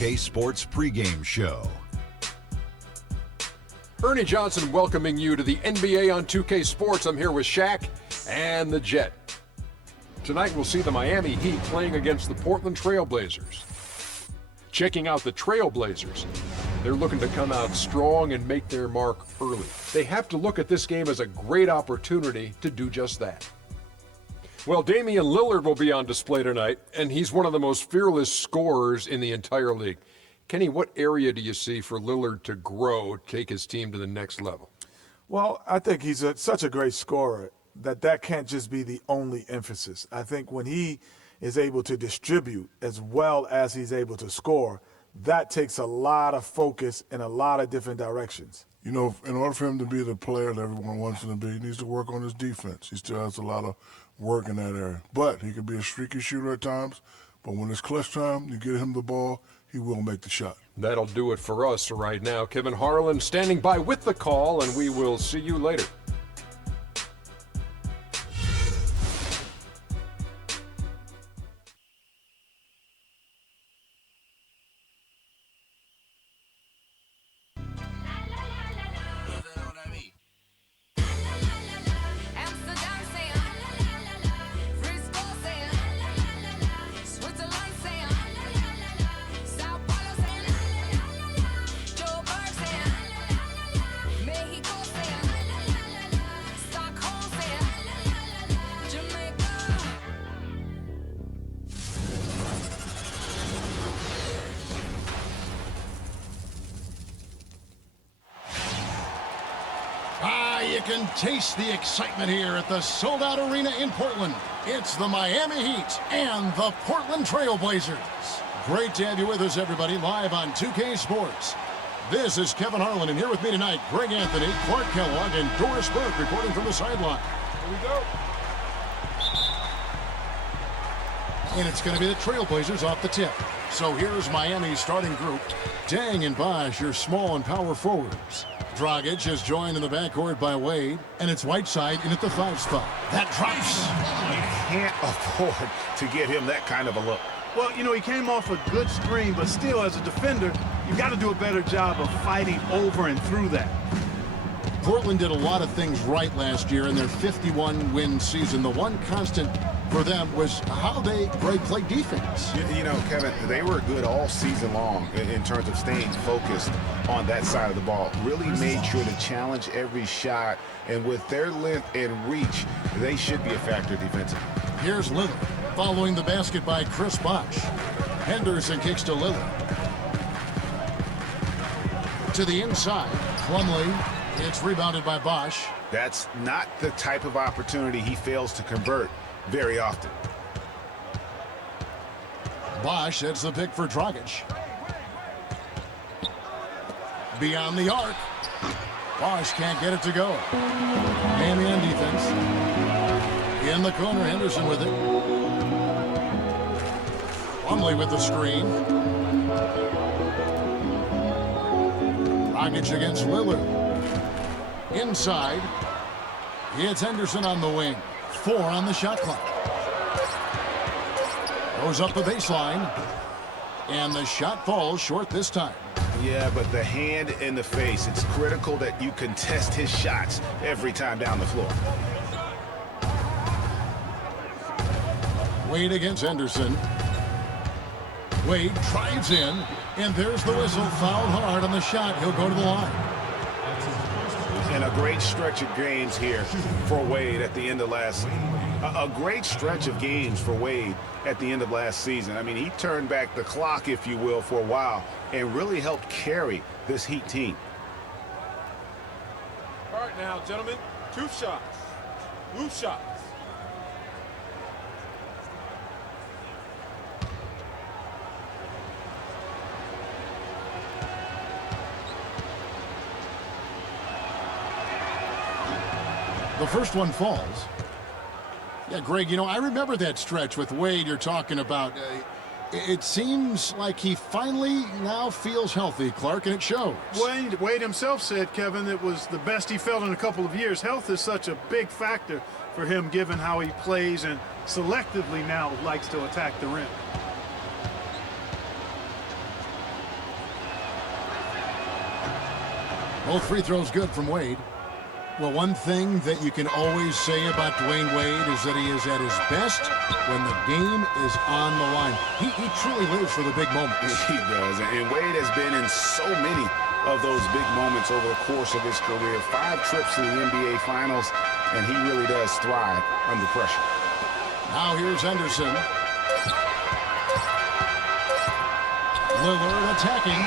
2K Sports pregame show. Ernie Johnson welcoming you to the NBA on 2K Sports. I'm here with Shaq and the Jet. Tonight we'll see the Miami Heat playing against the Portland Trail Blazers. Checking out the Trail Blazers, they're looking to come out strong and make their mark early. They have to look at this game as a great opportunity to do just that. Well, Damian Lillard will be on display tonight, and he's one of the most fearless scorers in the entire league. Kenny, what area do you see for Lillard to grow, take his team to the next level? Well, I think he's such a great scorer that can't just be the only emphasis. I think when he is able to distribute as well as he's able to score, that takes a lot of focus in a lot of different directions. You know, in order for him to be the player that everyone wants him to be, he needs to work on his defense. He still has a lot of work in that area. But he can be a streaky shooter at times. But when it's clutch time, you get him the ball, he will make the shot. That'll do it for us right now. Kevin Harlan standing by with the call, and we will see you later. You can taste the excitement here at the sold-out arena in Portland. It's the Miami Heat and the Portland Trail Blazers. Great to have you with us, everybody, live on 2K Sports. This is Kevin Harlan, and here with me tonight, Greg Anthony, Clark Kellogg, and Doris Burke reporting from the sideline. Here we go. And it's going to be the Trail Blazers off the tip. So here's Miami's starting group. Deng and Bosh, your small and power forwards. Dragic is joined in the backcourt by Wade, and it's Whiteside in at the 5 spot. That drops. You can't afford to give him that kind of a look. Well, you know, he came off a good screen, but still, as a defender, you got to do a better job of fighting over and through that. Portland did a lot of things right last year in their 51-win season. The one constant for them was how they play defense. You know, Kevin, they were good all season long in terms of staying focused on that side of the ball. Really made sure to challenge every shot, and with their length and reach, they should be a factor defensively. Here's Lillard, following the basket by Chris Bosh. Henderson kicks to Lillard. To the inside, Plumlee. It's rebounded by Bosh. That's not the type of opportunity he fails to convert very often. Bosh heads the pick for Dragic. Beyond the arc. Bosh can't get it to go. Man-to-man defense. In the corner, Henderson with it. Plumlee with the screen. Dragic against Lillard. Inside, it's Henderson on the wing. 4 on the shot clock. Goes up the baseline, and the shot falls short this time. Yeah, but the hand in the face, it's critical that you contest his shots every time down the floor. Wade against Henderson. Wade drives in, and there's the whistle. Fouled hard on the shot. He'll go to the line. And a great stretch of games here for Wade at the end of a great stretch of games for Wade at the end of last season. I mean, he turned back the clock, if you will, for a while and really helped carry this Heat team. All right now, gentlemen, 2 shots. 2 shots. The first one falls. Yeah, Greg, you know, I remember that stretch with Wade you're talking about. It seems like he finally now feels healthy, Clark, and it shows. Wade himself said, Kevin, it was the best he felt in a couple of years. Health is such a big factor for him, given how he plays and selectively now likes to attack the rim. Both free throws good from Wade. Well, one thing that you can always say about Dwayne Wade is that he is at his best when the game is on the line. He truly lives for the big moments. He does, and Wade has been in so many of those big moments over the course of his career. 5 trips to the NBA Finals, and he really does thrive under pressure. Now here's Henderson. Lillard attacking.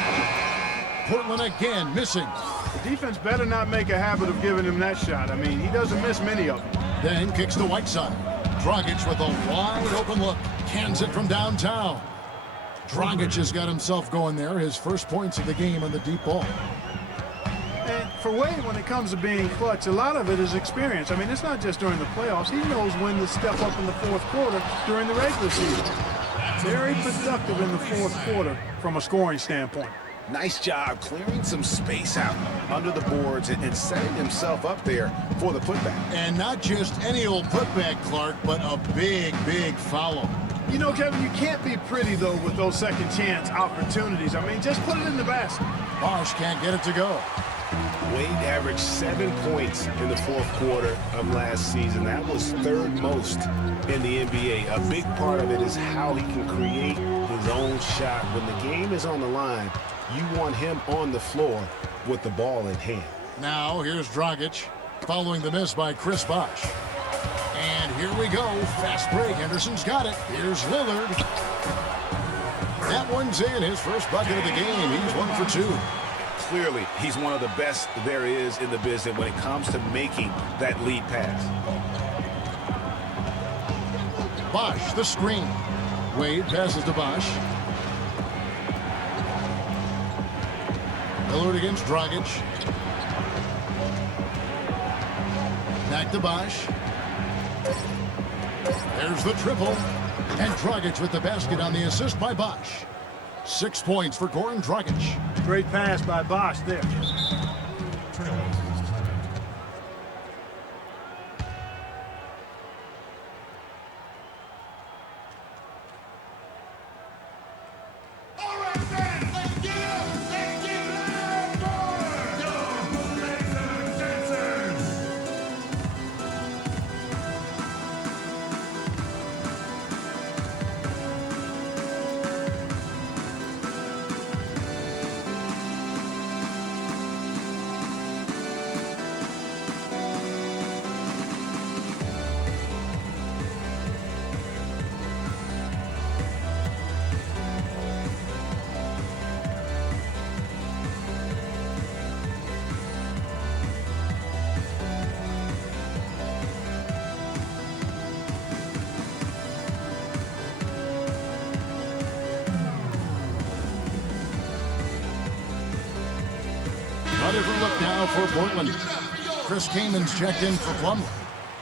Portland again missing. The defense better not make a habit of giving him that shot. I mean, he doesn't miss many of them. Then kicks to Whiteside. Dragic with a wide open look. Cans it from downtown. Dragic has got himself going there. His first points of the game on the deep ball. And for Wade, when it comes to being clutch, a lot of it is experience. I mean, it's not just during the playoffs. He knows when to step up in the fourth quarter during the regular season. Very productive in the fourth quarter from a scoring standpoint. Nice job clearing some space out under the boards and setting himself up there for the putback. And not just any old putback, Clark, but a big, big foul. You know, Kevin, you can't be pretty, though, with those second chance opportunities. I mean, just put it in the basket. Bosh can't get it to go. Wade averaged 7 points in the fourth quarter of last season. That was 3rd most in the NBA. A big part of it is how he can create his own shot. When the game is on the line, you want him on the floor with the ball in hand. Now here's Dragic following the miss by Chris Bosh. And here we go. Fast break. Henderson's got it. Here's Lillard. That one's in. His first bucket of the game. He's 1 for 2. Clearly, he's one of the best there is in the business when it comes to making that lead pass. Bosh, the screen. Wade passes to Bosh. Lillard against Dragic. Back to Bosh. There's the triple. And Dragic with the basket on the assist by Bosh. 6 points for Goran Dragic. Great pass by Bosh there. A different look now for Portland. Chris Kamen's checked in for Plumlee.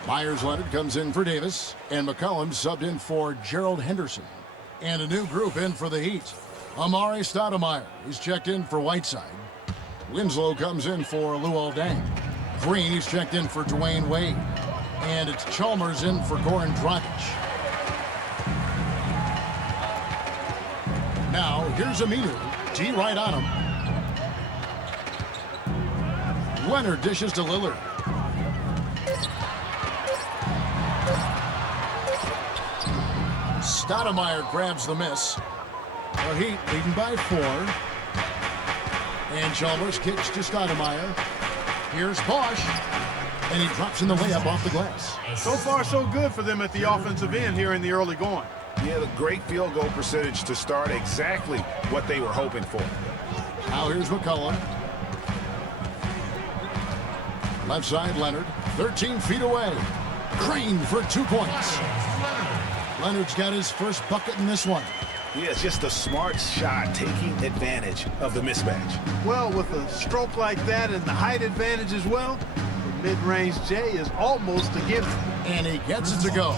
Myers Leonard comes in for Davis. And McCollum subbed in for Gerald Henderson. And a new group in for the Heat. Amari Stoudemire. He's checked in for Whiteside. Winslow comes in for Luol Deng. Green, he's checked in for Dwayne Wade. And it's Chalmers in for Goran Dragic. Now, here's Aminu. T right on him. Leonard dishes to Lillard. Stoudemire grabs the miss. The Heat leading by 4. And Chalmers kicks to Stoudemire. Here's Bosh. And he drops in the layup off the glass. So far, so good for them at the offensive end here in the early going. Yeah, the great field goal percentage to start exactly what they were hoping for. Now here's McCollum. Left side, Leonard. 13 feet away. Green for 2 points. Leonard's got his first bucket in this one. Yeah, it's just a smart shot, taking advantage of the mismatch. Well, with a stroke like that and the height advantage as well, the mid-range J is almost a given. And he gets it to go.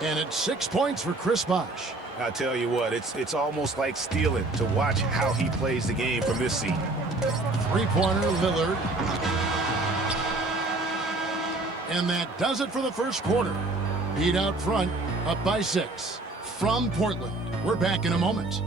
And it's 6 points for Chris Bosh. I tell you what, it's almost like stealing to watch how he plays the game from this seat. Three-pointer, Lillard. And that does it for the first quarter. Heat out front, up by 6. From Portland, we're back in a moment.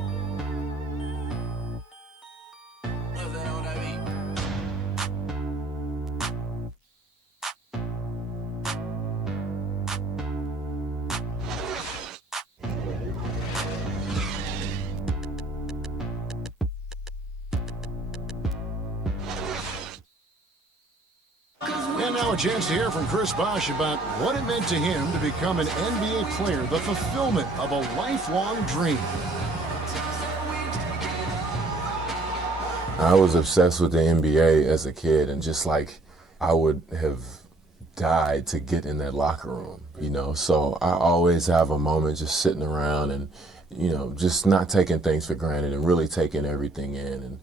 now a chance to hear from Chris Bosh about what it meant to him to become an NBA player, the fulfillment of a lifelong dream. I was obsessed with the NBA as a kid, and just like I would have died to get in that locker room, you know. So I always have a moment just sitting around and, you know, just not taking things for granted and really taking everything in. And,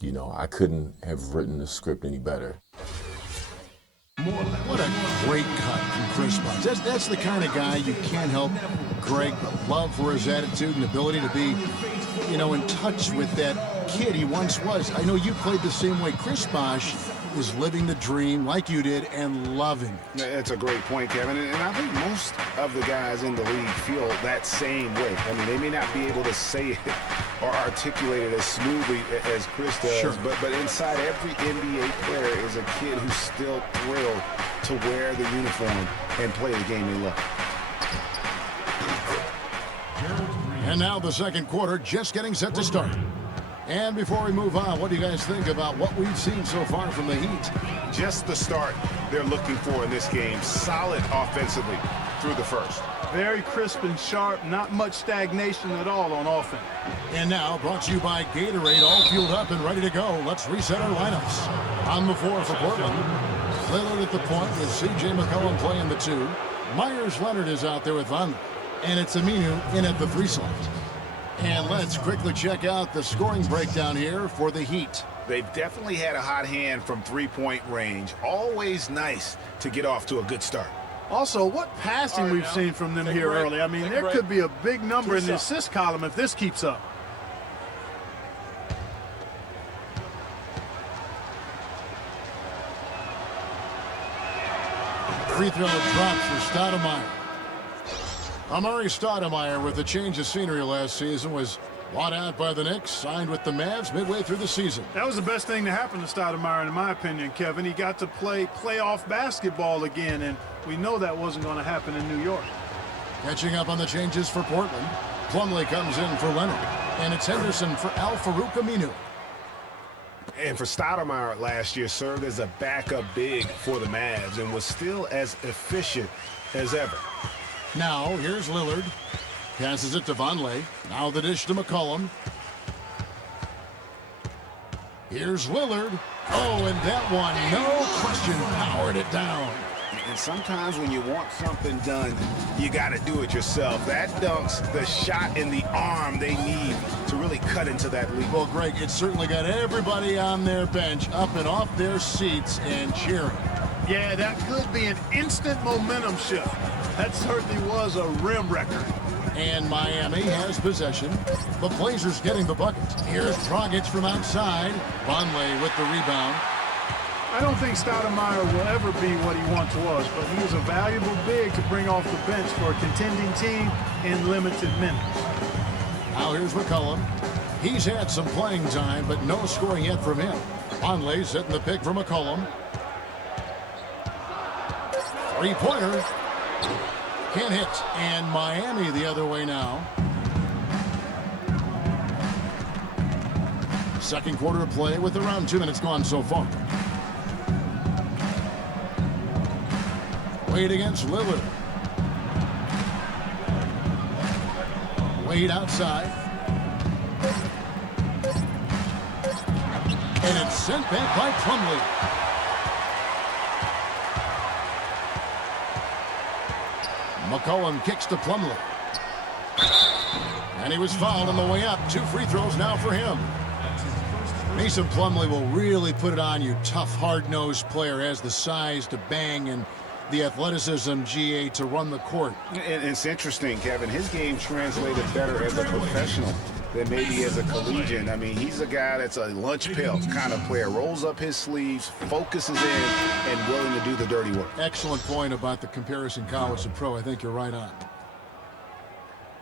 you know, I couldn't have written the script any better. What a great cut from Chris Bosh. That's the kind of guy you can't help, Greg, but love for his attitude and ability to be, you know, in touch with that kid he once was. I know you played the same way. Chris Bosh is living the dream like you did and loving it. That's a great point, Kevin. And I think most of the guys in the league feel that same way. I mean, they may not be able to say it or articulate it as smoothly as Chris does, sure. but inside every NBA player is a kid who's still thrilled to wear the uniform and play the game they love. And now the second quarter just getting set to start. And before we move on, what do you guys think about what we've seen so far from the Heat? Just the start they're looking for in this game. Solid offensively through the first. Very crisp and sharp, not much stagnation at all on offense. And now, brought to you by Gatorade, all fueled up and ready to go. Let's reset our lineups. On the floor for Portland, Lillard at the point with C.J. McCollum playing the 2. Myers Leonard is out there with Vonleh. And it's Aminu in at the 3 slot. And let's quickly check out the scoring breakdown here for the Heat. They've definitely had a hot hand from three-point range. Always nice to get off to a good start. Also, what passing we've seen from them here early. I mean, there could be a big number in the assist column if this keeps up. Free throw drops for Stoudemire. Amari Stoudemire, with a change of scenery last season, was bought out by the Knicks, signed with the Mavs midway through the season. That was the best thing to happen to Stoudemire, in my opinion, Kevin. He got to play playoff basketball again, and we know that wasn't going to happen in New York. Catching up on the changes for Portland, Plumlee comes in for Leonard, and it's Henderson for Al-Farouq Aminu. And for Stoudemire last year, served as a backup big for the Mavs and was still as efficient as ever. Now, here's Lillard. Passes it to Vonleh. Now the dish to McCollum. Here's Lillard. Oh, and that one, no question, powered it down. And sometimes when you want something done, you got to do it yourself. That dunk's the shot in the arm they need to really cut into that lead. Well, Greg, it certainly got everybody on their bench up and off their seats and cheering. Yeah, that could be an instant momentum shift. That certainly was a rim record. And Miami has possession. The Blazers getting the bucket. Here's Dragic from outside. Vonleh with the rebound. I don't think Stoudemire will ever be what he once was, but he is a valuable big to bring off the bench for a contending team in limited minutes. Now here's McCollum. He's had some playing time, but no scoring yet from him. Vonleh setting the pick for McCollum. Three-pointer. Can't hit. And Miami the other way now. Second quarter of play with around 2 minutes gone so far. Wade against Lillard. Wade outside. And it's sent back by Plumlee. McCollum kicks to Plumlee. And he was fouled on the way up. 2 free throws now for him. Mason Plumlee will really put it on you. Tough, hard-nosed player, has the size to bang and the athleticism, GA, to run the court. And it's interesting, Kevin. His game translated better as a professional than maybe as a collegiate. I mean, he's a guy that's a lunch pail kind of player. Rolls up his sleeves, focuses in, and willing to do the dirty work. Excellent point about the comparison college to pro. I think you're right on.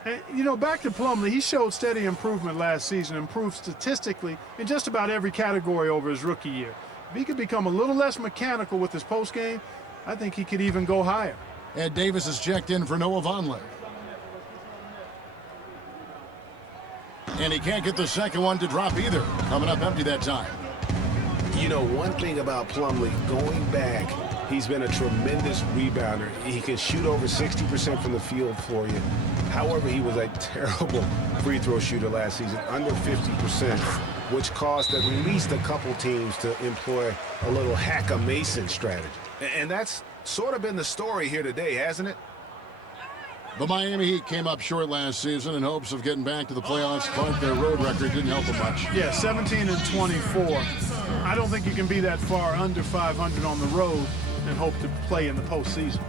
And, you know, back to Plumlee, he showed steady improvement last season, improved statistically in just about every category over his rookie year. If he could become a little less mechanical with his postgame, I think he could even go higher. Ed Davis is checked in for Noah Vonleh. And he can't get the second one to drop either. Coming up empty that time. You know, one thing about Plumlee, going back He's been a tremendous rebounder. He can shoot over 60% from the field for you. However, he was a terrible free throw shooter last season, under 50%, which caused at least a couple teams to employ a little hack-a-Mason strategy. And that's sort of been the story here today, hasn't it? The Miami Heat came up short last season in hopes of getting back to the playoffs, but their road record didn't help them much. Yeah, 17-24. I don't think you can be that far under 500 on the road and hope to play in the postseason.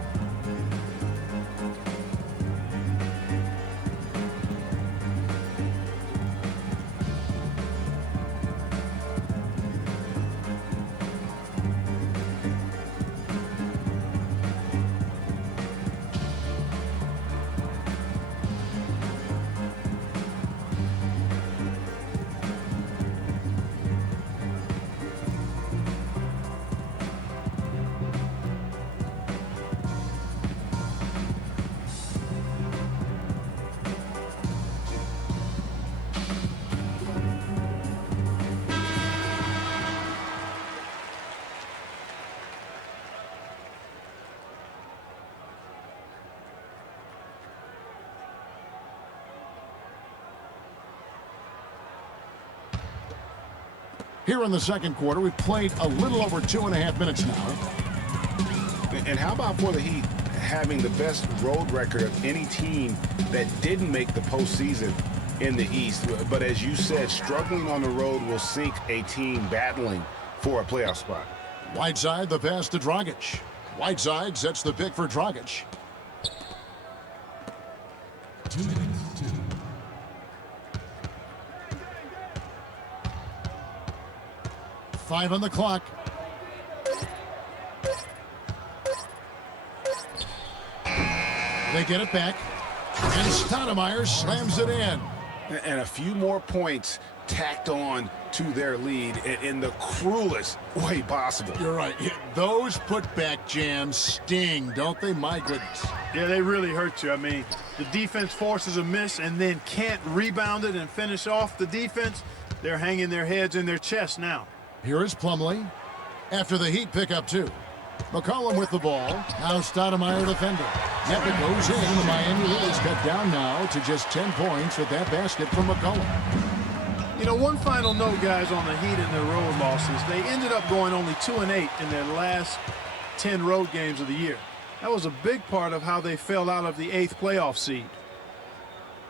Here in the second quarter, we've played a little over 2.5 minutes now. And how about for the Heat having the best road record of any team that didn't make the postseason in the East? But as you said, struggling on the road will sink a team battling for a playoff spot. Whiteside, the pass to Dragic. Whiteside sets the pick for Dragic. 2 minutes. 5 on the clock. They get it back. And Stoudemire slams it in. And a few more points tacked on to their lead in the cruelest way possible. You're right. Those putback jams sting, don't they? My goodness. Yeah, they really hurt you. I mean, the defense forces a miss and then can't rebound it and finish off the defense. They're hanging their heads in their chest now. Here is Plumlee. After the Heat pick up 2. McCollum with the ball. Now Stoudemire defending. Nepa goes in. The Miami Heat is cut down now to just 10 points with that basket from McCollum. You know, one final note, guys, on the Heat and their road losses. They ended up going only 2-8 in their last 10 road games of the year. That was a big part of how they fell out of the 8th playoff seed.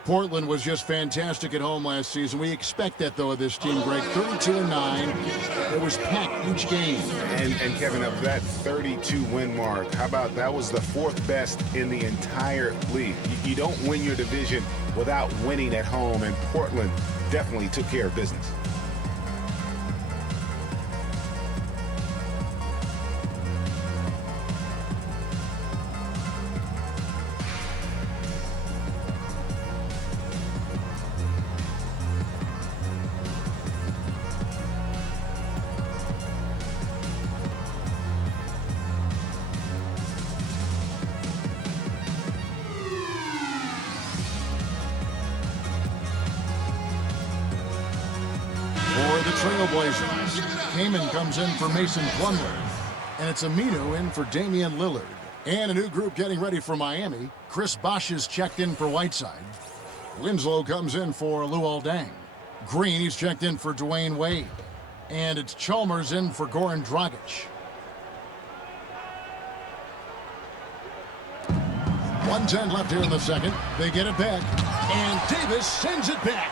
Portland was just fantastic at home last season. We expect that, though, of this team, Greg. 32-9. It was packed each game. And Kevin, up that 32-win mark, how about that was the 4th best in the entire league? You don't win your division without winning at home, and Portland definitely took care of business. Trailblazers. Kaman comes in for Mason Plumlee. And it's Aminu in for Damian Lillard. And a new group getting ready for Miami. Chris Bosh is checked in for Whiteside. Winslow comes in for Luol Deng. Green, he's checked in for Dwayne Wade. And it's Chalmers in for Goran Dragic. 1:10 left here in the second. They get it back. And Davis sends it back.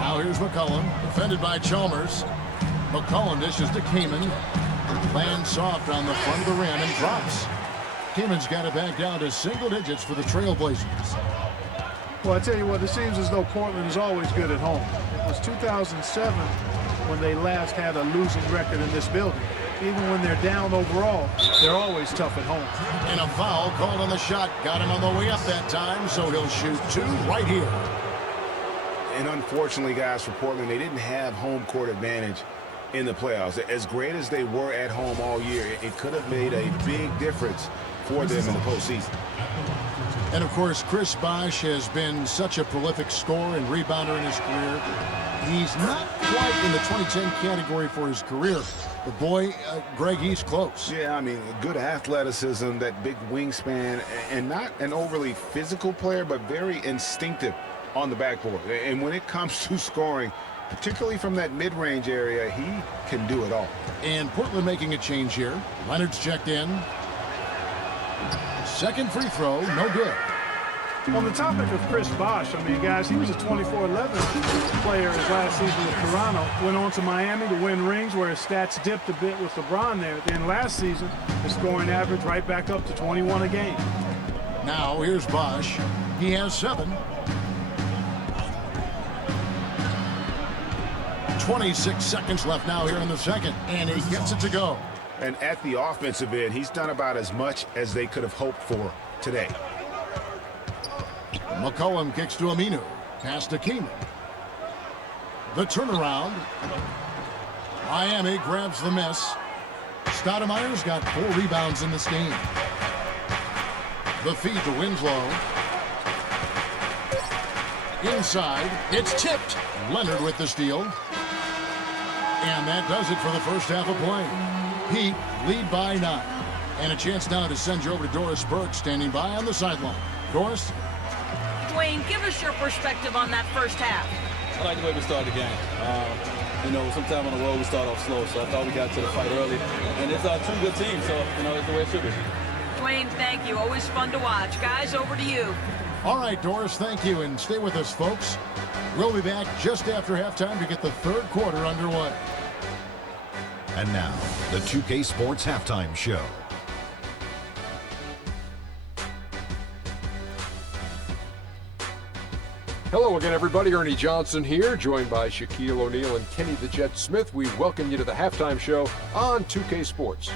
Now here's McCollum, defended by Chalmers. McCollum dishes to Kaman. Lands soft on the front of the rim and drops. Kaman's got it back down to single digits for the Trailblazers. Well, I tell you what, it seems as though Portland is always good at home. It was 2007 when they last had a losing record in this building. Even when they're down overall, they're always tough at home. And a foul called on the shot. Got him on the way up that time, so he'll shoot 2 right here. And unfortunately, guys, for Portland, they didn't have home court advantage in the playoffs. As great as they were at home all year, it could have made a big difference for them in the postseason. And, of course, Chris Bosh has been such a prolific scorer and rebounder in his career. He's not quite in the 2010 category for his career. But, boy, Greg, he's close. Yeah, I mean, good athleticism, that big wingspan, and not an overly physical player, but very instinctive on the backboard. And when it comes to scoring, particularly from that mid-range area, he can do it all. And Portland making a change here. Leonard's checked in. Second free throw, no good. On the topic of Chris Bosh, I mean, guys, he was a 24-11 player his last season with Toronto. Went on to Miami to win rings, where his stats dipped a bit with LeBron there. Then last season, his scoring average right back up to 21 a game. Now here's Bosh. He has 7. 26 seconds left now here in the second, and he gets it to go. And at the offensive end, he's done about as much as they could have hoped for today. McCollum kicks to Aminu. Pass to Keenan. The turnaround. Miami grabs the miss. Stoudemire's got 4 rebounds in this game. The feed to Winslow. Inside. It's tipped. Leonard with the steal. And that does it for the first half of play. Heat lead by 9. And a chance now to send you over to Doris Burke, standing by on the sideline. Doris? Dwayne, give us your perspective on that first half. I like the way we started the game. You know, sometime on the road we start off slow, so I thought we got to the fight early. And it's 2 good teams, so, you know, it's the way it should be. Dwayne, thank you. Always fun to watch. Guys, over to you. All right, Doris, thank you. And stay with us, folks. We'll be back just after halftime to get the third quarter underway. And now, the 2K Sports Halftime Show. Hello again, everybody. Ernie Johnson here, joined by Shaquille O'Neal and Kenny the Jet Smith. We welcome you to the halftime show on 2K Sports.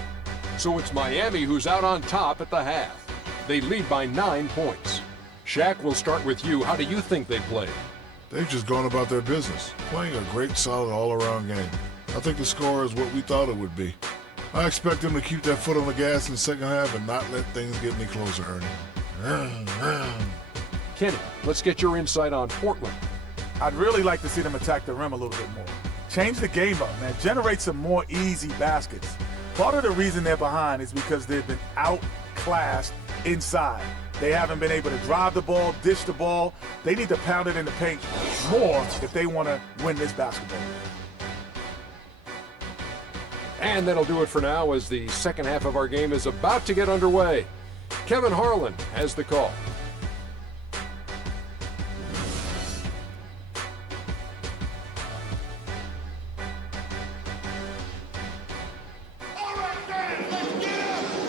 So it's Miami who's out on top at the half. They lead by 9 points. Shaq, we'll start with you. How do you think they played? They've just gone about their business, playing a great, solid, all-around game. I think the score is what we thought it would be. I expect them to keep their foot on the gas in the second half and not let things get any closer, Ernie. Kenny, let's get your insight on Portland. I'd really like to see them attack the rim a little bit more. Change the game up, man. Generate some more easy baskets. Part of the reason they're behind is because they've been outclassed inside. They haven't been able to drive the ball, dish the ball. They need to pound it in the paint more if they want to win this basketball. And that'll do it for now as the second half of our game is about to get underway. Kevin Harlan has the call.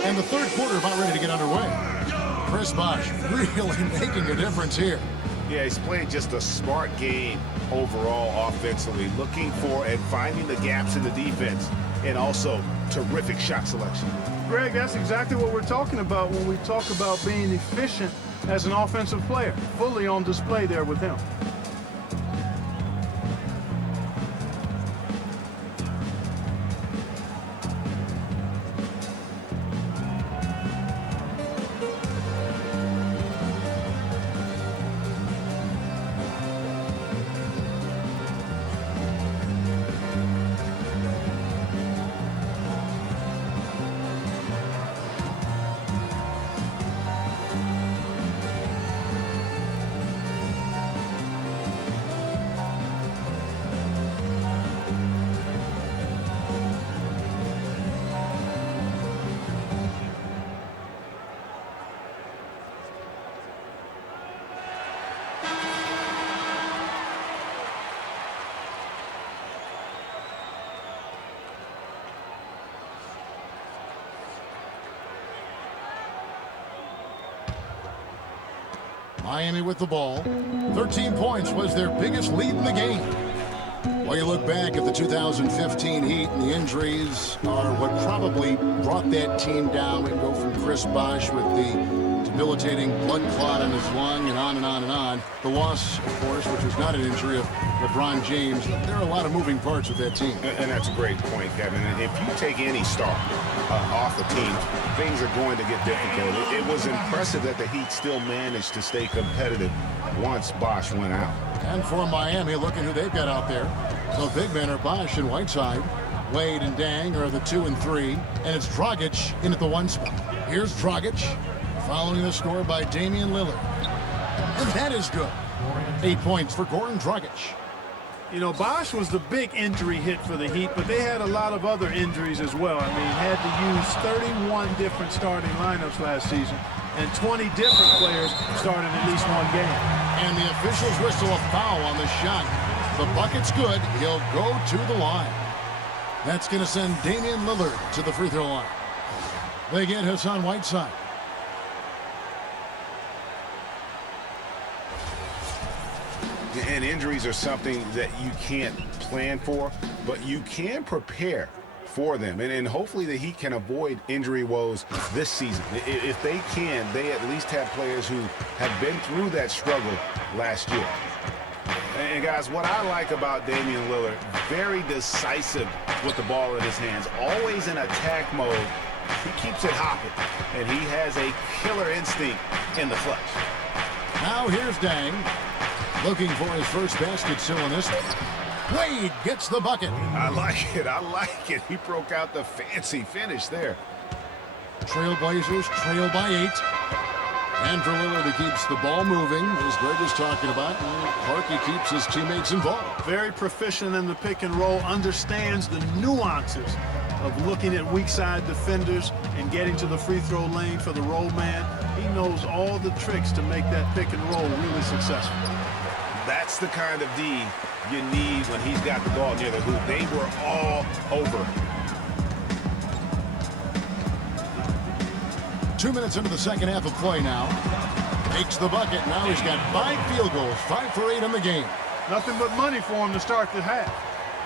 And the third quarter about ready to get underway. Chris Bosh really making a difference here. Yeah, he's playing just a smart game overall offensively, looking for and finding the gaps in the defense, and also terrific shot selection. Greg, that's exactly what we're talking about when we talk about being efficient as an offensive player. Fully on display there with him. Miami with the ball. 13 points was their biggest lead in the game. While you look back at the 2015 Heat, and the injuries are what probably brought that team down. We go from Chris Bosh with the Debilitating blood clot in his lung, and on and on and on. The loss, of course, which was not an injury of LeBron James. There are a lot of moving parts with that team. And that's a great point, Kevin. And if you take any star off the team, things are going to get difficult. It was impressive that the Heat still managed to stay competitive once Bosh went out. And for Miami, look at who they've got out there. So big men are Bosh and Whiteside. Wade and Dang are the 2 and 3. And it's Dragic in at the 1 spot. Here's Dragic, following the score by Damian Lillard. And that is good. 8 points for Goran Dragic. You know, Bosh was the big injury hit for the Heat, but they had a lot of other injuries as well. I mean, had to use 31 different starting lineups last season, and 20 different players started at least one game. And the officials whistle a foul on the shot. The bucket's good. He'll go to the line. That's going to send Damian Lillard to the free throw line. They get Hassan Whiteside. And injuries are something that you can't plan for, but you can prepare for them. And hopefully the Heat can avoid injury woes this season. If they can, they at least have players who have been through that struggle last year. And guys, what I like about Damian Lillard, very decisive with the ball in his hands, always in attack mode. He keeps it hopping, and he has a killer instinct in the clutch. Now here's Dang, looking for his first basket still in this one. Wade gets the bucket. I like it. I like it. He broke out the fancy finish there. Trailblazers trail by 8. And for Lillard, he keeps the ball moving, as Greg was talking about. Clark, he keeps his teammates involved. Very proficient in the pick and roll, understands the nuances of looking at weak side defenders and getting to the free throw lane for the roll man. He knows all the tricks to make that pick and roll really successful. That's the kind of D you need when he's got the ball near the hoop. They were all over. 2 minutes into the second half of play now. Makes the bucket. Now he's got 5 field goals, 5 for 8 in the game. Nothing but money for him to start the half.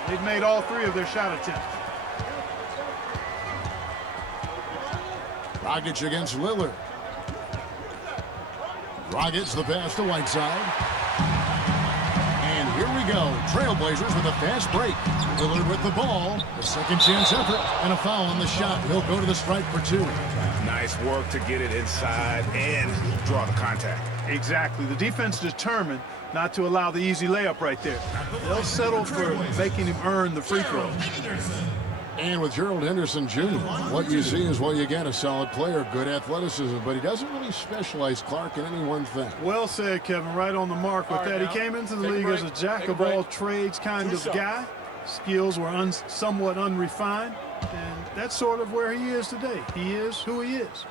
They've made all 3 of their shot attempts. Dragic against Lillard. Dragic the pass to Whiteside. And here we go. Trailblazers with a fast break. Lillard with the ball. A second chance effort and a foul on the shot. He'll go to the strike for 2. Nice work to get it inside and draw the contact. Exactly. The defense determined not to allow the easy layup right there. They'll settle for making him earn the free throw. And with Gerald Henderson Jr., what you see is what you get. A solid player, good athleticism, but he doesn't really specialize, Clark, in any one thing. Well said, Kevin. Right on the mark with that. He came into the league as a jack-of-all-trades kind of guy. Skills were somewhat unrefined, and that's sort of where he is today. He is who he is.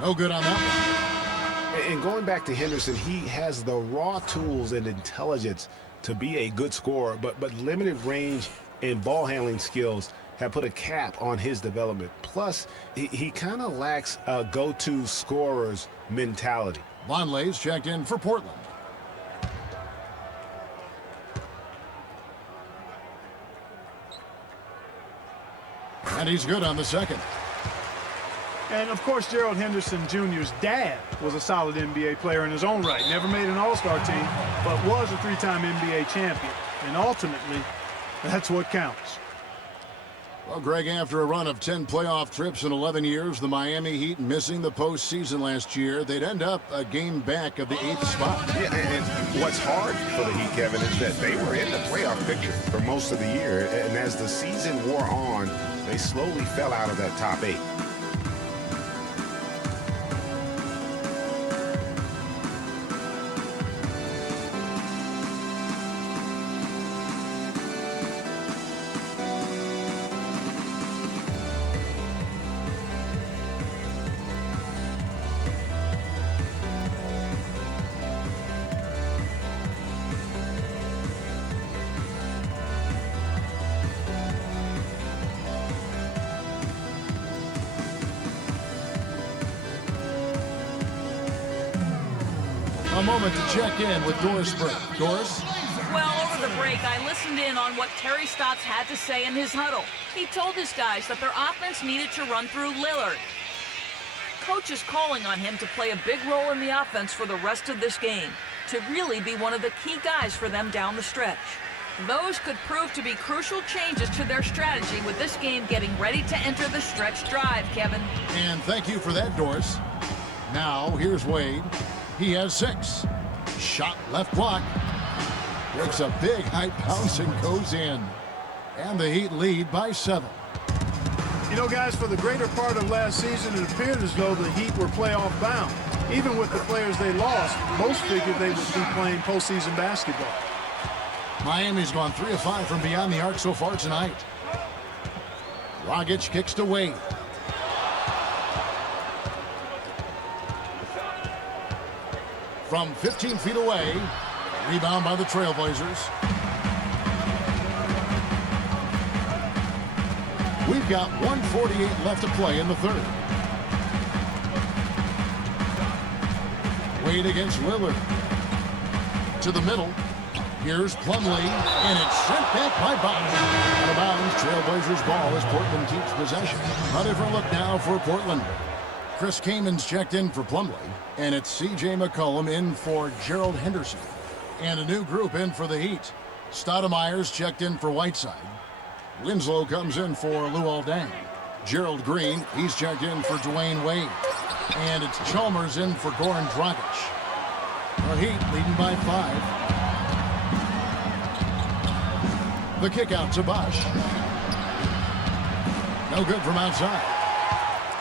No good on that one. And going back to Henderson, he has the raw tools and intelligence to be a good scorer, but limited range and ball handling skills have put a cap on his development. Plus, he kind of lacks a go-to scorer's mentality. Vonleh's checked in for Portland. And he's good on the second. And, of course, Gerald Henderson Jr.'s dad was a solid NBA player in his own right. Never made an all-star team, but was a 3-time NBA champion. And ultimately, that's what counts. Well, Greg, after a run of 10 playoff trips in 11 years, the Miami Heat missing the postseason last year, they'd end up a game back of the 8th spot. Yeah, and what's hard for the Heat, Kevin, is that they were in the playoff picture for most of the year. And as the season wore on, they slowly fell out of that top 8. A moment to check in with Doris Burke. Doris? Well, over the break, I listened in on what Terry Stotts had to say in his huddle. He told his guys that their offense needed to run through Lillard. Coach is calling on him to play a big role in the offense for the rest of this game, to really be one of the key guys for them down the stretch. Those could prove to be crucial changes to their strategy with this game getting ready to enter the stretch drive, Kevin. And thank you for that, Doris. Now, here's Wade. He has 6. Shot left block. Breaks a big high bounce and goes in. And the Heat lead by 7. You know, guys, for the greater part of last season, it appeared as though the Heat were playoff bound. Even with the players they lost, most figured they would be playing postseason basketball. Miami's gone 3 of 5 from beyond the arc so far tonight. Dragic kicks to Wade. From 15 feet away, rebound by the Trailblazers. We've got 1:48 left to play in the third. Wade against Lillard. To the middle. Here's Plumlee, and it's sent back by Bosch. Out of bounds, Trailblazers ball as Portland keeps possession. A different look now for Portland. Chris Kaman's checked in for Plumlee, and it's C.J. McCollum in for Gerald Henderson. And a new group in for the Heat. Stoudemire's checked in for Whiteside. Winslow comes in for Luol Deng. Gerald Green, he's checked in for Dwayne Wade. And it's Chalmers in for Goran Dragic. The Heat leading by 5. The kick out to Bosch. No good from outside.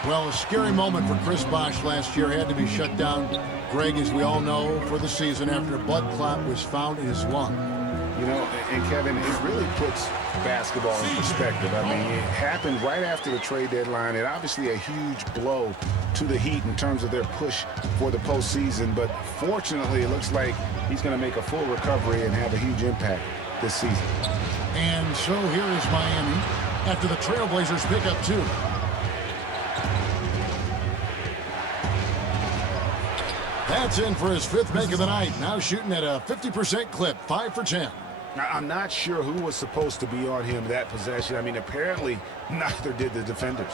Well, a scary moment for Chris Bosch last year. Had to be shut down, Greg, as we all know, for the season after a blood clot was found in his lung. You know, and Kevin, it really puts basketball in perspective. I mean, it happened right after the trade deadline. It obviously a huge blow to the Heat in terms of their push for the postseason. But fortunately, it looks like he's going to make a full recovery and have a huge impact this season. And so here is Miami after the Trailblazers pick up 2. That's in for his 5th make of the night. Now shooting at a 50% clip, 5 for 10. Now, I'm not sure who was supposed to be on him that possession. I mean, apparently neither did the defenders.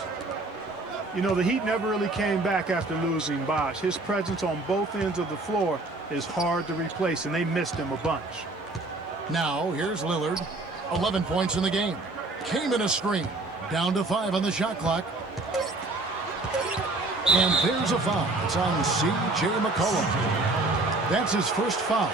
You know, the Heat never really came back after losing Bosch. His presence on both ends of the floor is hard to replace, and they missed him a bunch. Now here's Lillard. 11 points in the game. Came in a screen. Down to 5 on the shot clock. And there's a foul. It's on C.J. McCollum. That's his first foul.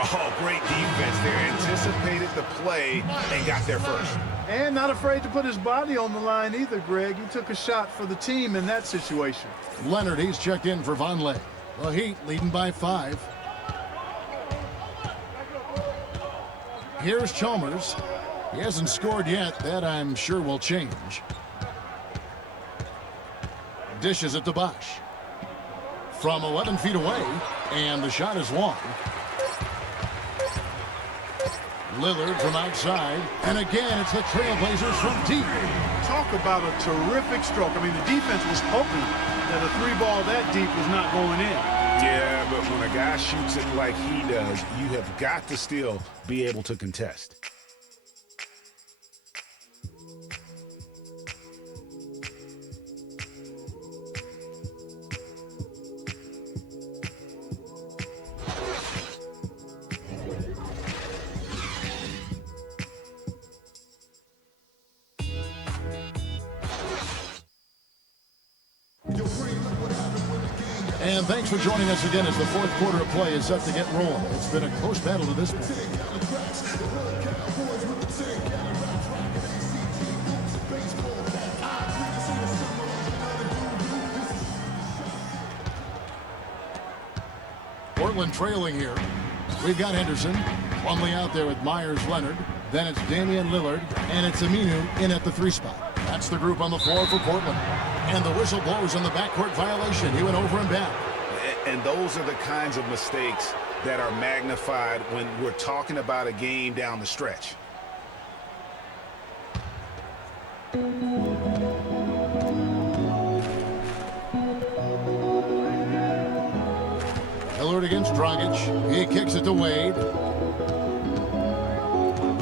Oh, great defense there. Anticipated the play and got there first. And not afraid to put his body on the line either, Greg. He took a shot for the team in that situation. Leonard, he's checked in for Vonleh. The Heat leading by 5. Here's Chalmers. He hasn't scored yet. That, I'm sure, will change. Dishes it to Bosch. From 11 feet away, and the shot is long. Lillard from outside, and again, it's the Trailblazers from deep. Talk about a terrific stroke. I mean, the defense was hoping that a 3-ball that deep was not going in. Yeah, but when a guy shoots it like he does, you have got to still be able to contest. And thanks for joining us again as the 4th quarter of play is set to get rolling. It's been a close battle to this point. Portland trailing here. We've got Henderson. Plumlee out there with Myers Leonard. Then it's Damian Lillard. And it's Aminu in at the 3 spot. That's the group on the floor for Portland. And the whistle blows on the backcourt violation. He went over and back. And those are the kinds of mistakes that are magnified when we're talking about a game down the stretch. Lillard against Dragic. He kicks it to Wade.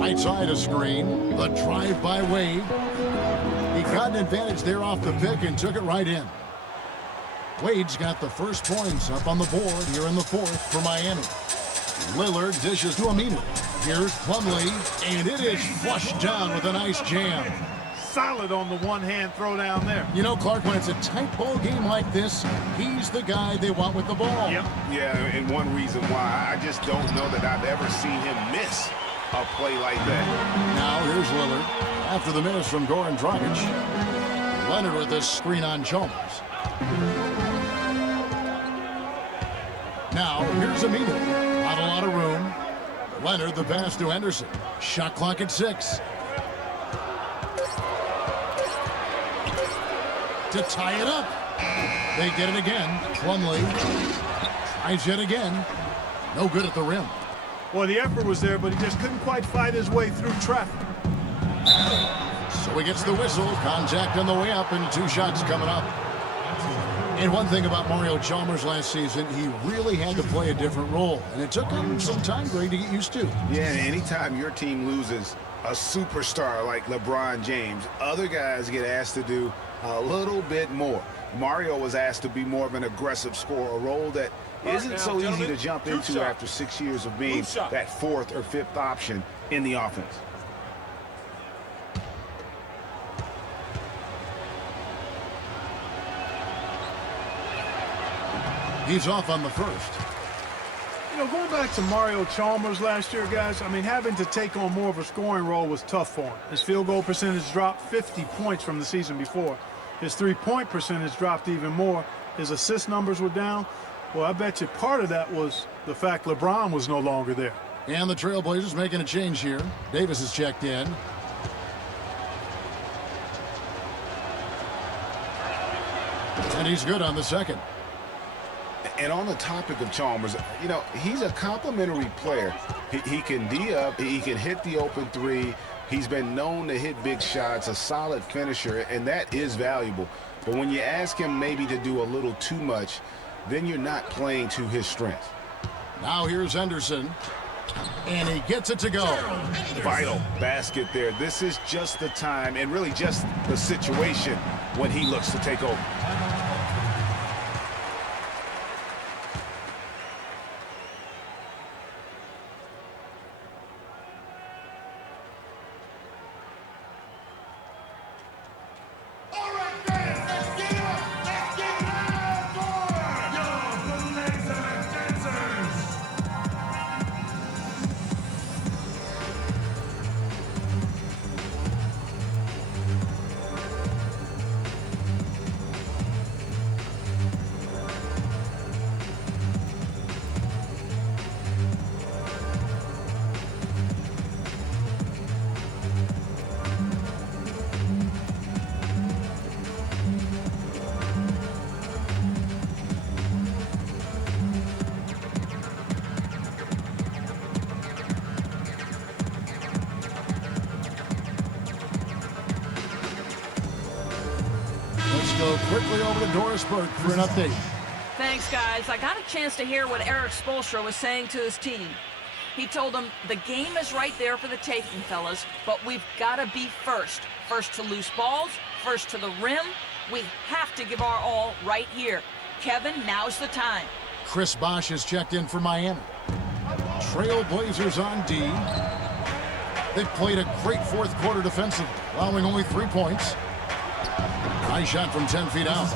Right side of screen. The drive by Wade. He got an advantage there off the pick and took it right in. Wade's got the first points up on the board here in the fourth for Miami. Lillard dishes to Aminu. Here's Plumlee, and it is flushed down with a nice jam. Solid on the one-hand throw down there. You know, Clark, when it's a tight ball game like this, he's the guy they want with the ball. Yep. Yeah, and one reason why I just don't know that I've ever seen him miss a play like that. Now here's Lillard. After the miss from Goran Dragic. Leonard with this screen on Chalmers. Now here's Aminu. Not a lot of room. Leonard the pass to Henderson. Shot clock at 6. To tie it up. They get it again. Plumlee tries yet again. No good at the rim. Well, the effort was there, but he just couldn't quite fight his way through traffic. So he gets the whistle. Contact on the way up and 2 shots coming up. And one thing about Mario Chalmers last season, he really had to play a different role. And it took him some time, Greg, to get used to. Yeah, and anytime your team loses a superstar like LeBron James, other guys get asked to do a little bit more. Mario was asked to be more of an aggressive scorer, a role that isn't so easy to jump into after 6 years of being that 4th or 5th option in the offense. He's off on the first. You know, going back to Mario Chalmers last year, guys, I mean, having to take on more of a scoring role was tough for him. His field goal percentage dropped 50 points from the season before. His three-point percentage dropped even more. His assist numbers were down. Well, I bet you part of that was the fact LeBron was no longer there. And the Trailblazers making a change here. Davis is checked in. And he's good on the second. And on the topic of Chalmers, you know, he's a complimentary player. He can D up, he can hit the open three. He's been known to hit big shots, a solid finisher, and that is valuable. But when you ask him maybe to do a little too much, then you're not playing to his strength. Now here's Henderson, and he gets it to go. Vital basket there. This is just the time and really just the situation when he looks to take over. Go quickly over to Doris Burke for an update. Thanks, guys. I got a chance to hear what Eric Spoelstra was saying to his team. He told them, the game is right there for the taking, fellas, but we've got to be first. First to loose balls, first to the rim. We have to give our all right here. Kevin, now's the time. Chris Bosh is checked in for Miami. Trailblazers on D. They played a great fourth quarter defensively, allowing only 3 points. Nice shot from 10 feet out.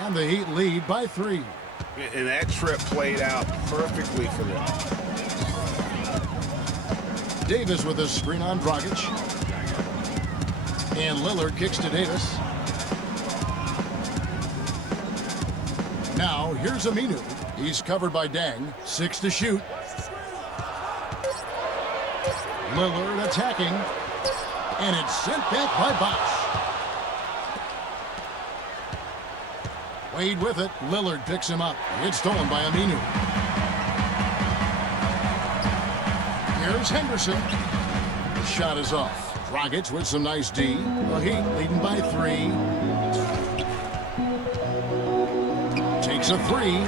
And the Heat lead by 3. And that trip played out perfectly for them. Davis with a screen on Dragic. And Lillard kicks to Davis. Now here's Aminu. He's covered by Dang. 6 to shoot. Lillard attacking. And it's sent back by Bosh. Wade with it. Lillard picks him up. It's stolen by Aminu. Here's Henderson. The shot is off. Dragic with some nice D. The Heat leading by 3. Takes a 3.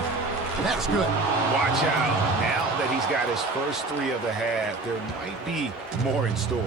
That's good. Watch out. Now that he's got his first 3 of the half. There might be more in store.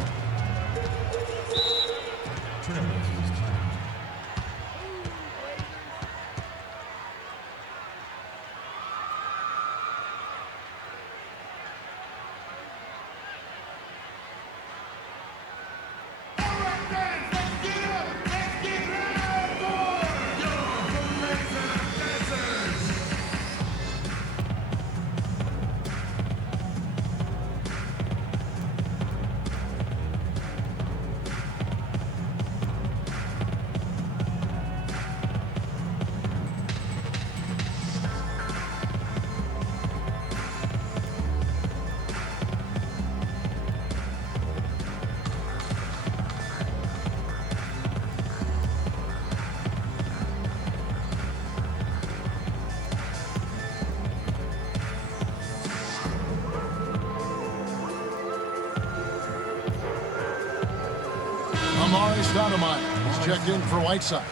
Amar'e Stoudemire is checked in for Whiteside.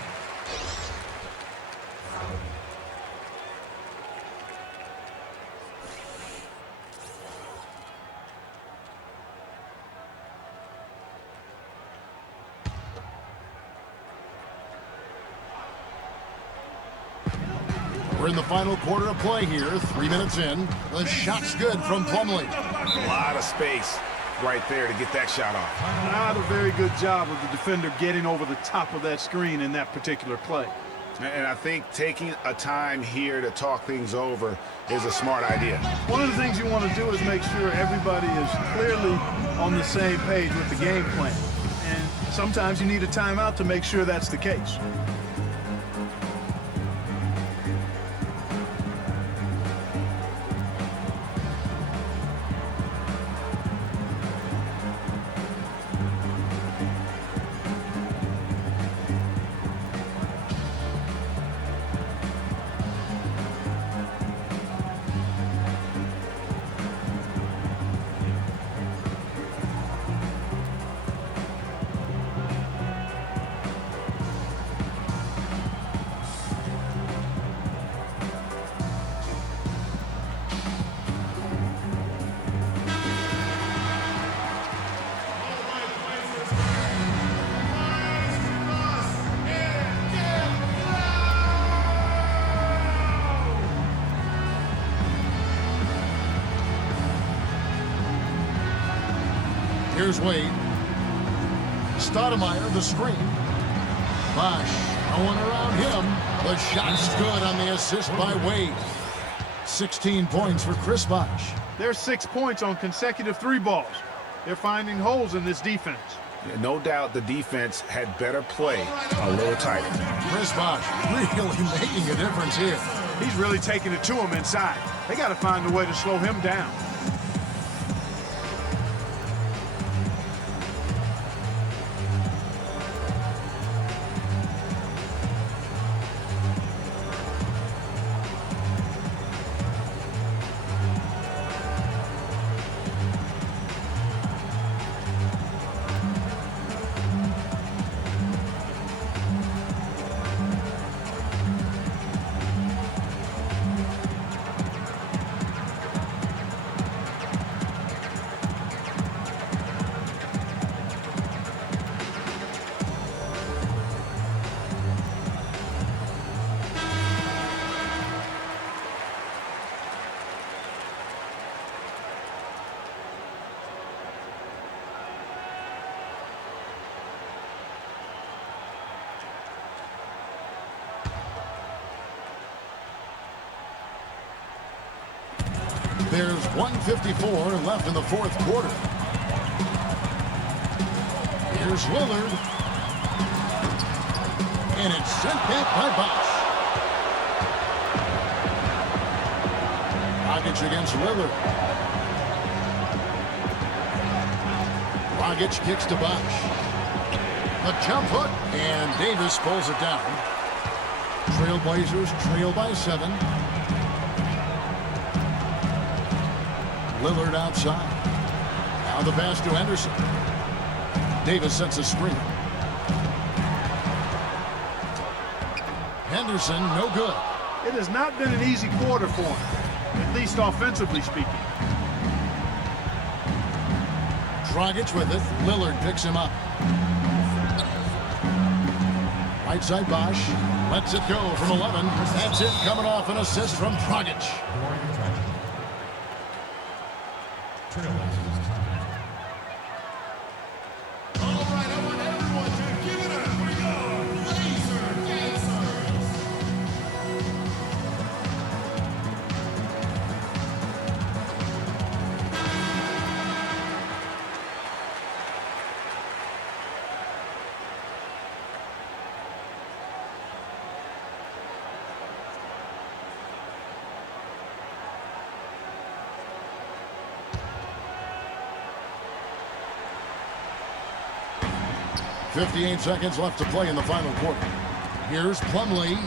We're in the final quarter of play here, 3 minutes in. The shot's good from Plumlee. A lot of space right there to get that shot off. Not a very good job of the defender getting over the top of that screen in that particular play. And I think taking a time here to talk things over is a smart idea. One of the things you want to do is make sure everybody is clearly on the same page with the game plan. And sometimes you need a timeout to make sure that's the case. Here's Wade. Stoudemire, the screen. Bosh, no one around him. The shot's good on the assist by Wade. 16 points for Chris Bosh. There's 6 points on consecutive 3 balls. They're finding holes in this defense. Yeah, no doubt the defense had better play a little tighter. Chris Bosh really making a difference here. He's really taking it to him inside. They got to find a way to slow him down. There's 1:54 left in the 4th quarter. Here's Lillard. And it's sent back by Bosh. Dragic against Lillard. Dragic kicks to Bosh. The jump hook, and Davis pulls it down. Trailblazers trail by 7. Lillard outside. Now the pass to Henderson. Davis sets a screen. Henderson, no good. It has not been an easy quarter for him. At least least offensively speaking. Dragic with it. Lillard picks him up. Right side Bosch. Lets it go from 11. That's it, coming off an assist from Dragic. .58 seconds left to play in the final quarter. Here's Plumlee,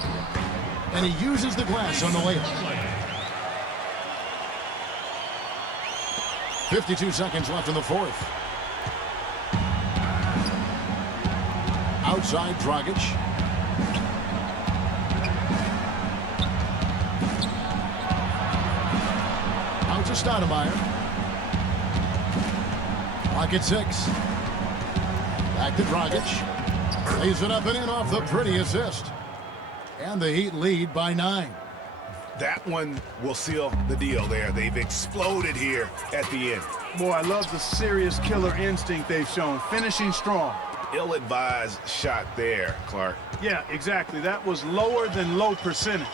and he uses the glass on the layup. 52 seconds left in the fourth. Outside Dragic. Out to Stoudemire. Clock at 6. Back to Dragic. Lays it up and in off the pretty assist. And the Heat lead by 9. That one will seal the deal there. They've exploded here at the end. Boy, I love the serious killer instinct they've shown. Finishing strong. Ill-advised shot there, Clark. Yeah, exactly. That was lower than low percentage.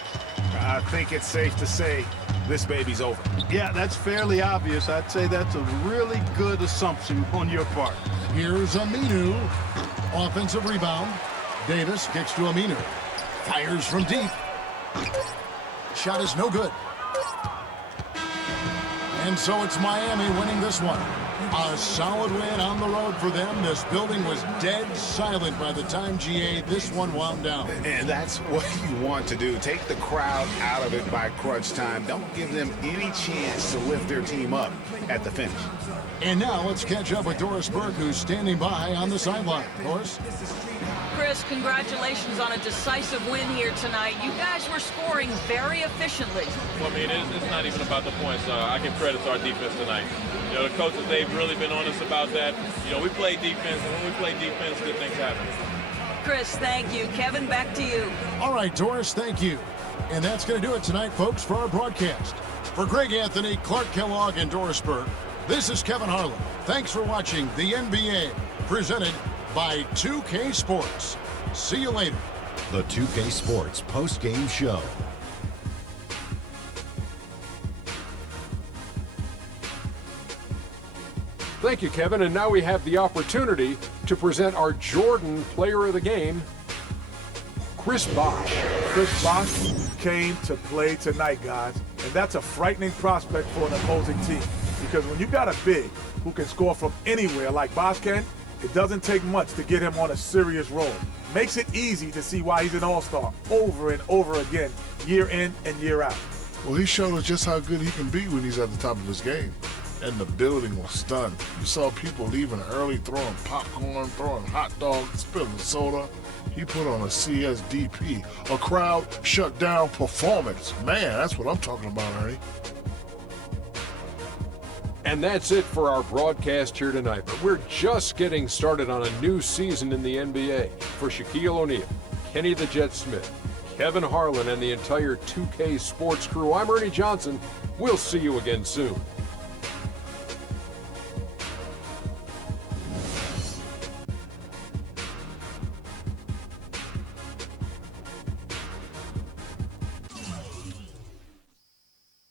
I think it's safe to say this baby's over. Yeah, that's fairly obvious. I'd say that's a really good assumption on your part. Here's Aminu. Offensive rebound. Davis kicks to Aminu. Fires from deep. Shot is no good. And so it's Miami winning this one. A solid win on the road for them. This building was dead silent by the time, GA, this one wound down. And that's what you want to do. Take the crowd out of it by crunch time. Don't give them any chance to lift their team up at the finish. And now let's catch up with Doris Burke, who's standing by on the sideline. Doris? Chris, congratulations on a decisive win here tonight. You guys were scoring very efficiently. Well, I mean, it's not even about the points. I give credit to our defense tonight. You know, the coaches, they've really been honest about that. You know, we play defense, and when we play defense, good things happen. Chris, thank you. Kevin, back to you. All right, Doris, thank you. And that's going to do it tonight, folks, for our broadcast. For Greg Anthony, Clark Kellogg, and Doris Burke, this is Kevin Harlan. Thanks for watching the NBA, presented by 2K Sports. See you later. The 2K Sports post-game show. Thank you, Kevin. And now we have the opportunity to present our Jordan Player of the Game, Chris Bosh. Chris Bosh came to play tonight, guys, and that's a frightening prospect for an opposing team, because when you got a big who can score from anywhere like Bosh can, it doesn't take much to get him on a serious roll. Makes it easy to see why he's an all-star over and over again, year in and year out. Well, he showed us just how good he can be when he's at the top of his game. And the building was stunned. You saw people leaving early, throwing popcorn, throwing hot dogs, spilling soda. He put on a CSDP, a crowd shut down performance. Man, that's what I'm talking about, Ernie. And that's it for our broadcast here tonight. But we're just getting started on a new season in the NBA. For Shaquille O'Neal, Kenny the Jet Smith, Kevin Harlan, and the entire 2K Sports crew, I'm Ernie Johnson. We'll see you again soon.